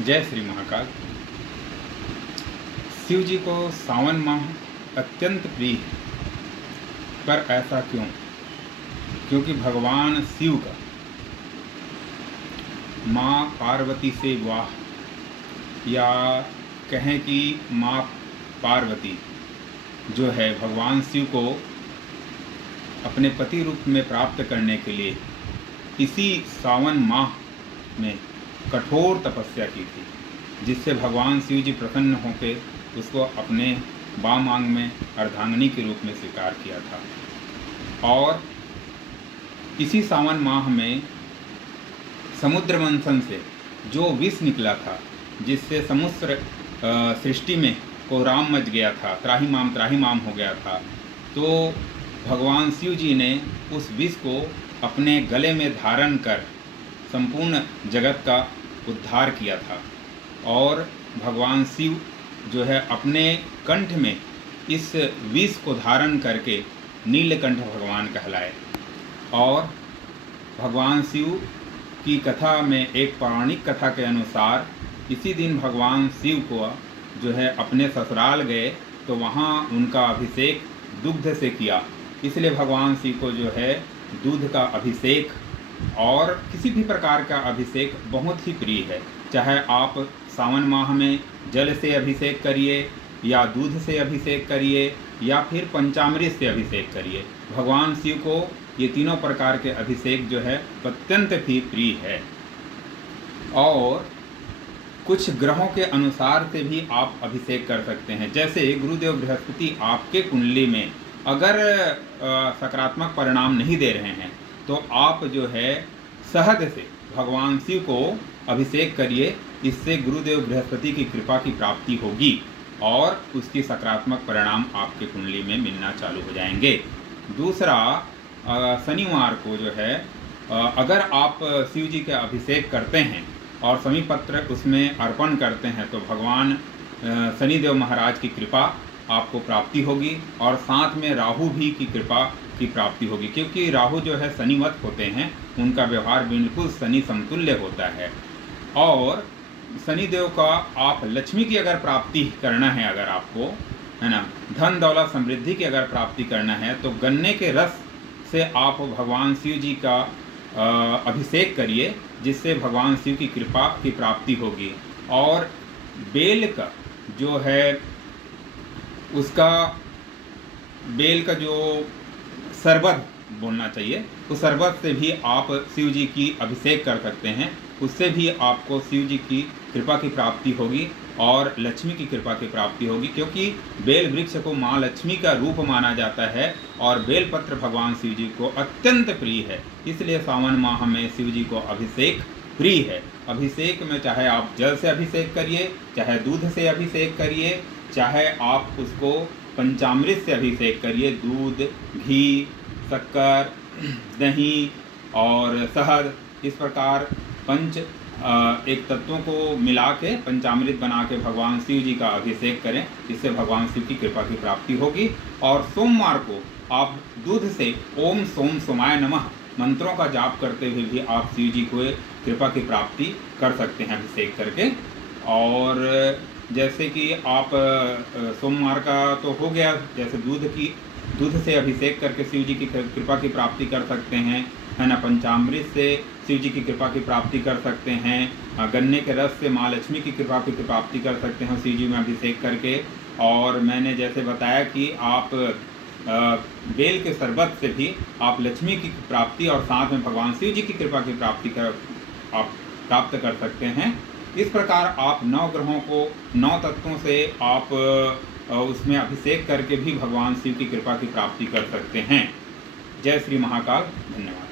जय श्री महाकाल। शिव जी को सावन माह अत्यंत प्रिय है, पर ऐसा क्यों? क्योंकि भगवान शिव का माँ पार्वती से विवाह, या कहें कि माँ पार्वती जो है भगवान शिव को अपने पति रूप में प्राप्त करने के लिए इसी सावन माह में कठोर तपस्या की थी, जिससे भगवान शिव जी प्रसन्न होकर उसको अपने वाम अंग में अर्धांगिनी के रूप में स्वीकार किया था। और इसी सावन माह में समुद्र मंथन से जो विष निकला था, जिससे समुद्र सृष्टि में कोहराम मच गया था, त्राहिमाम हो गया था, तो भगवान शिव जी ने उस विष को अपने गले में धारण कर संपूर्ण जगत का उद्धार किया था। और भगवान शिव जो है अपने कंठ में इस विष को धारण करके नीलकंठ भगवान कहलाए। और भगवान शिव की कथा में, एक पौराणिक कथा के अनुसार, इसी दिन भगवान शिव को जो है अपने ससुराल गए तो वहाँ उनका अभिषेक दुग्ध से किया। इसलिए भगवान शिव को जो है दूध का अभिषेक और किसी भी प्रकार का अभिषेक बहुत ही प्रिय है। चाहे आप सावन माह में जल से अभिषेक करिए, या दूध से अभिषेक करिए, या फिर पंचामृत से अभिषेक करिए, भगवान शिव को ये तीनों प्रकार के अभिषेक जो है अत्यंत ही प्रिय है। और कुछ ग्रहों के अनुसार से भी आप अभिषेक कर सकते हैं। जैसे गुरुदेव बृहस्पति आपके कुंडली में अगर सकारात्मक परिणाम नहीं दे रहे हैं तो आप जो है शहद से भगवान शिव को अभिषेक करिए। इससे गुरुदेव बृहस्पति की कृपा की प्राप्ति होगी और उसकी सकारात्मक परिणाम आपके कुंडली में मिलना चालू हो जाएंगे। दूसरा, शनिवार को जो है अगर आप शिव जी का अभिषेक करते हैं और शमी पत्र उसमें अर्पण करते हैं तो भगवान शनिदेव महाराज की कृपा आपको प्राप्ति होगी, और साथ में राहु भी की कृपा की प्राप्ति होगी। क्योंकि राहु जो है शनिवत होते हैं, उनका व्यवहार बिल्कुल शनि समतुल्य होता है। और शनिदेव का आप लक्ष्मी की अगर प्राप्ति करना है, अगर आपको है ना, धन दौलत समृद्धि की अगर प्राप्ति करना है, तो गन्ने के रस से आप भगवान शिव जी का अभिषेक करिए, जिससे भगवान शिव की कृपा की प्राप्ति होगी। और बेल का जो है उसका बेल का जो शरबत बोलना चाहिए, उस शरबत से भी आप शिव जी की अभिषेक कर सकते हैं। उससे भी आपको शिव जी की कृपा की प्राप्ति होगी और लक्ष्मी की कृपा की प्राप्ति होगी। क्योंकि बेल वृक्ष को माँ लक्ष्मी का रूप माना जाता है और बेलपत्र भगवान शिव जी को अत्यंत प्रिय है। इसलिए सावन माह में शिव जी को अभिषेक प्रिय है। अभिषेक में चाहे आप जल से अभिषेक करिए, चाहे दूध से अभिषेक करिए, चाहे आप उसको पंचामृत से अभिषेक करिए, दूध, घी, शक्कर, दही और शहद, इस प्रकार पंच एक तत्वों को मिला के पंचामृत बना के भगवान शिव जी का अभिषेक करें। इससे भगवान शिव की कृपा की प्राप्ति होगी। और सोमवार को आप दूध से ओम सोम सोमाय नमः मंत्रों का जाप करते हुए भी आप शिव जी को कृपा की प्राप्ति कर सकते हैं अभिषेक करके। और जैसे कि आप सोमवार का तो हो गया, जैसे दूध से अभिषेक करके शिव जी की कृपा की प्राप्ति कर सकते हैं, है ना। पंचामृत से शिव जी की कृपा की प्राप्ति कर सकते हैं। गन्ने के रस से माँ लक्ष्मी की कृपा की प्राप्ति कर सकते हैं शिव जी में अभिषेक करके। और मैंने जैसे बताया कि आप बेल के शरबत से भी आप लक्ष्मी की प्राप्ति और साथ में भगवान शिव जी की कृपा की प्राप्ति आप प्राप्त कर सकते हैं। इस प्रकार आप 9 ग्रहों को 9 तत्वों से आप उसमें अभिषेक करके भी भगवान शिव की कृपा की प्राप्ति कर सकते हैं। जय श्री महाकाल। धन्यवाद।